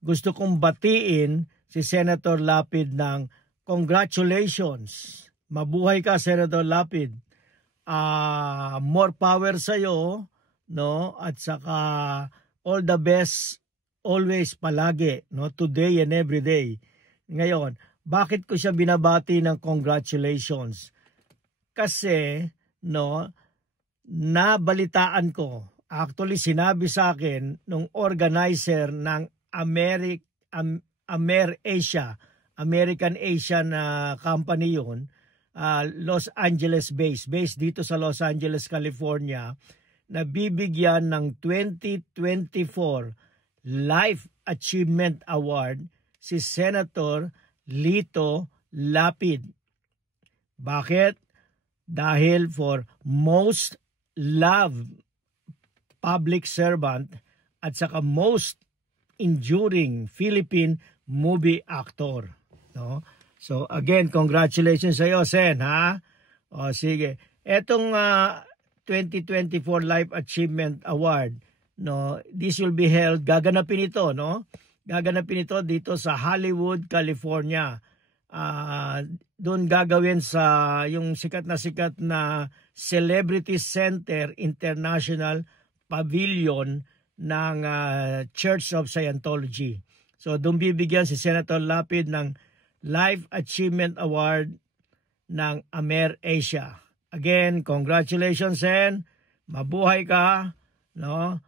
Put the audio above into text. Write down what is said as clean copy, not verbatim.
gusto kong batiin si Senator Lapid ng congratulations. Mabuhay ka, Senator Lapid. More power sa iyo, no? At saka all the best always palagi, no? Today and every day. Ngayon, bakit ko siya binabati ng congratulations? Kasi, no, nabalitaan ko, actually sinabi sa akin nung organizer ng AmerAsia, American Asian company yun, Los Angeles based dito sa Los Angeles, California, na bibigyan ng 2024 Life Achievement Award si Senator Lito Lapid. Bakit? Dahil for most loved public servant at saka most enduring Philippine movie actor, no? So again, congratulations sa iyo, Sen, ha? O sige. Etong 2024 Life Achievement Award, no, this will be held, gaganapin ito, no? Gaganapin ito dito sa Hollywood, California. Doon gagawin sa yung sikat na Celebrity Center International Pavilion ng Church of Scientology. So doon bibigyan si Senator Lapid ng Life Achievement Award ng AmerAsia. Again, congratulations, Sen. Mabuhay ka, no?